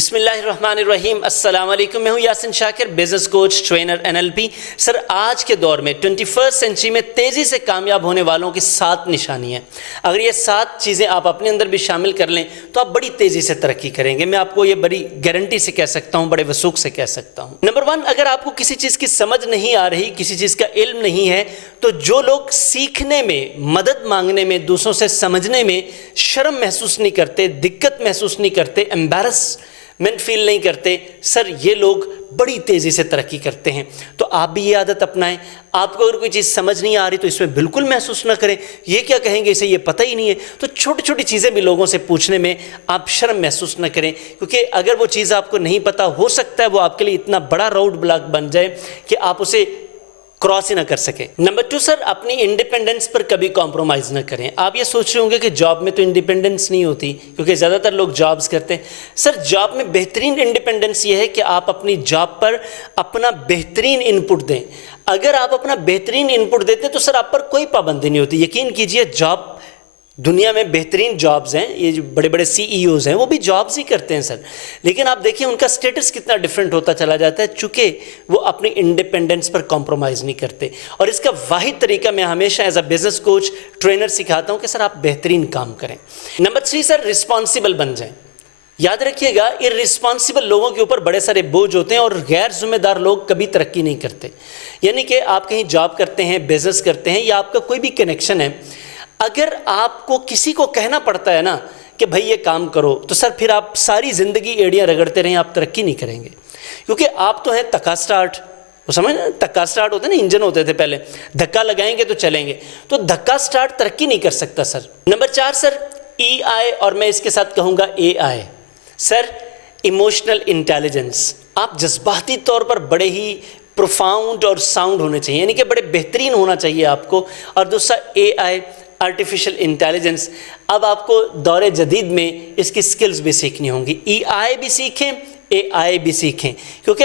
बिस्मिल्लाहिर्रहमानिर्रहीम। अस्सलाम वालेकुम। मैं हूं Yasin Shakir, business coach, trainer, NLP। Sir, आज के दौर में 21st सेंचुरी में तेज़ी से कामयाब होने वालों की 7 निशानियाँ, अगर ये 7 चीज़ें आप अपने अंदर भी शामिल कर लें तो आप बड़ी तेज़ी से तरक्की करेंगे। मैं आपको ये बड़ी गारंटी से कह सकता हूँ, बड़े वसूख से कह सकता हूँ। नंबर 1, अगर आपको किसी चीज़ की समझ नहीं आ रही, किसी चीज़ का इल्म नहीं है, तो जो लोग सीखने में, मदद मांगने में, दूसरों से समझने में शर्म महसूस नहीं करते, दिक्कत महसूस नहीं करते, एम्बैरसमेंट फील नहीं करते, सर ये लोग बड़ी तेज़ी से तरक्की करते हैं। तो आप भी ये आदत अपनाएं। आपको अगर कोई चीज़ समझ नहीं आ रही तो इसमें बिल्कुल महसूस ना करें, ये क्या कहेंगे, इसे ये पता ही नहीं है। तो छोटी छोटी चीज़ें भी लोगों से पूछने में आप शर्म महसूस ना करें, क्योंकि अगर वो चीज़ आपको नहीं पता, हो सकता है वो आपके लिए इतना बड़ा रोड ब्लॉक बन जाए कि आप उसे क्रॉस ही ना कर सके। नंबर 2, सर अपनी इंडिपेंडेंस पर कभी कॉम्प्रोमाइज़ ना करें। आप ये सोच रहे होंगे कि जॉब में तो इंडिपेंडेंस नहीं होती, क्योंकि ज़्यादातर लोग जॉब्स करते हैं। सर, जॉब में बेहतरीन इंडिपेंडेंस ये है कि आप अपनी जॉब पर अपना बेहतरीन इनपुट दें। अगर आप अपना बेहतरीन इनपुट देते हैं तो सर आप पर कोई पाबंदी नहीं होती। यकीन कीजिए, जॉब दुनिया में बेहतरीन जॉब्स हैं, ये जो बड़े बड़े CEOs हैं वो भी जॉब्स ही करते हैं सर, लेकिन आप देखिए उनका स्टेटस कितना डिफरेंट होता चला जाता है, चूँकि वो अपनी इंडिपेंडेंस पर कॉम्प्रोमाइज़ नहीं करते। और इसका वाहिद तरीका मैं हमेशा as a business coach, trainer सिखाता हूँ कि सर आप बेहतरीन काम करें। नंबर 3, सर रिस्पॉन्सिबल बन जाएं। याद रखिएगा, इररिस्पॉन्सिबल लोगों के ऊपर बड़े सारे बोझ होते हैं और गैर जिम्मेदार लोग कभी तरक्की नहीं करते। यानी कि आप कहीं जॉब करते हैं, बिजनेस करते हैं, या आपका कोई भी कनेक्शन है, अगर आपको किसी को कहना पड़ता है ना कि भाई ये काम करो, तो सर फिर आप सारी ज़िंदगी एड़ियाँ रगड़ते रहें, आप तरक्की नहीं करेंगे। क्योंकि आप तो हैं तक्का स्टार्ट, वो समझ ना, तक्का स्टार्ट होते ना, इंजन होते थे पहले, धक्का लगाएंगे तो चलेंगे, तो धक्का स्टार्ट तरक्की नहीं कर सकता सर। नंबर 4, सर EI, और मैं इसके साथ कहूँगा AI। सर इमोशनल इंटेलिजेंस, आप जज्बाती तौर पर बड़े ही प्रोफाउंड और साउंड होने चाहिए, यानी कि बड़े बेहतरीन होना चाहिए आपको। और दूसरा AI, आर्टिफिशियल इंटेलिजेंस। अब आपको दौरे जदीद में इसकी स्किल्स भी सीखनी होंगी। EI भी सीखें, AI भी सीखें, क्योंकि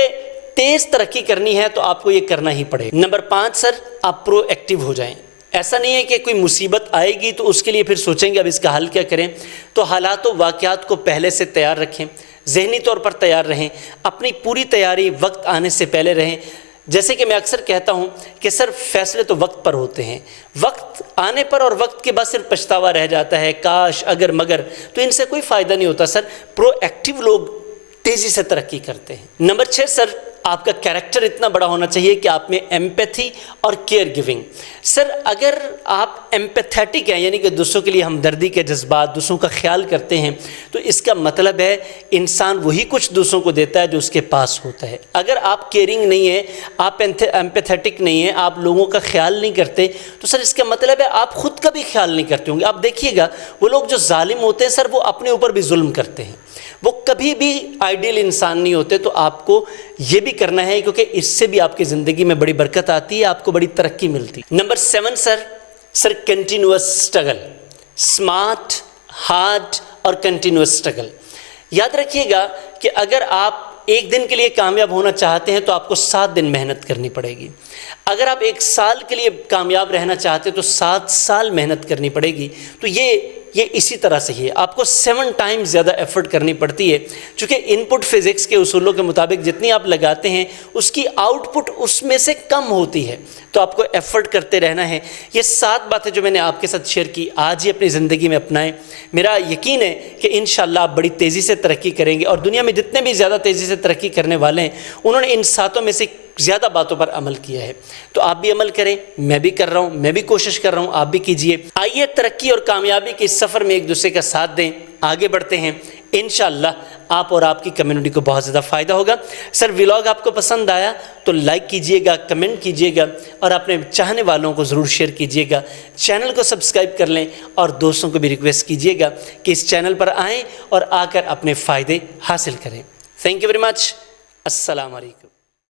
तेज़ तरक्की करनी है तो आपको ये करना ही पड़ेगा। नंबर 5, सर आप प्रोएक्टिव हो जाएं। ऐसा नहीं है कि कोई मुसीबत आएगी तो उसके लिए फिर सोचेंगे अब इसका हल क्या करें। तो हालात व वाक़यात को पहले से तैयार रखें, ज़हनी तौर पर तैयार रहें, अपनी पूरी तैयारी वक्त आने से पहले रहें। जैसे कि मैं अक्सर कहता हूं कि सर फैसले तो वक्त पर होते हैं, वक्त आने पर और वक्त के बाद सिर्फ पछतावा रह जाता है, काश, अगर, मगर, तो इनसे कोई फ़ायदा नहीं होता सर। प्रोएक्टिव लोग तेज़ी से तरक्की करते हैं। नंबर 6, सर आपका कैरेक्टर इतना बड़ा होना चाहिए कि आप में एम्पैथी और केयर गिविंग। सर अगर आप एम्पैथेटिक हैं, यानी कि दूसरों के लिए हमदर्दी के जज्बात, दूसरों का ख्याल करते हैं, तो इसका मतलब है इंसान वही कुछ दूसरों को देता है जो उसके पास होता है। अगर आप केयरिंग नहीं है, आप एम्पैथेटिक नहीं है, आप लोगों का ख्याल नहीं करते, तो सर इसका मतलब है आप खुद का भी ख्याल नहीं करते होंगे। आप देखिएगा, वो लोग जो जालिम होते हैं सर, वो अपने ऊपर भी जुल्म करते हैं, वो कभी भी आइडियल इंसान नहीं होते। तो आपको ये भी करना है, क्योंकि इससे भी आपकी ज़िंदगी में बड़ी बरकत आती है, आपको बड़ी तरक्की मिलती है। Number 7, sir continuous struggle, smart, hard और कंटिन्यूअस स्ट्रगल। याद रखिएगा कि अगर आप एक दिन के लिए कामयाब होना चाहते हैं तो आपको 7 दिन मेहनत करनी पड़ेगी। अगर आप 1 साल के लिए कामयाब रहना चाहते हैं तो 7 साल मेहनत करनी पड़ेगी। तो ये इसी तरह से ही है, आपको 7 टाइम्स ज़्यादा एफर्ट करनी पड़ती है, क्योंकि इनपुट फिज़िक्स के उसूलों के मुताबिक जितनी आप लगाते हैं उसकी आउटपुट उसमें से कम होती है। तो आपको एफर्ट करते रहना है। ये 7 बातें जो मैंने आपके साथ शेयर की, आज ही अपनी ज़िंदगी में अपनाएं। मेरा यकीन है कि इंशाअल्लाह आप बड़ी तेज़ी से तरक्की करेंगे, और दुनिया में जितने भी ज़्यादा तेज़ी से तरक्की करने वाले हैं उन्होंने इन 7 में से ज़्यादा बातों पर अमल किया है। तो आप भी अमल करें, मैं भी कर रहा हूँ, मैं भी कोशिश कर रहा हूँ, आप भी कीजिए। आइए तरक्की और कामयाबी के इस सफ़र में एक दूसरे का साथ दें, आगे बढ़ते हैं। इंशाअल्लाह आप और आपकी कम्युनिटी को बहुत ज़्यादा फ़ायदा होगा। सर व्लॉग आपको पसंद आया तो लाइक कीजिएगा, कमेंट कीजिएगा, और अपने चाहने वालों को ज़रूर शेयर कीजिएगा। चैनल को सब्सक्राइब कर लें, और दोस्तों को भी रिक्वेस्ट कीजिएगा कि इस चैनल पर आएँ और आकर अपने फ़ायदे हासिल करें। Thank you very much. अस्सलाम वालेकुम।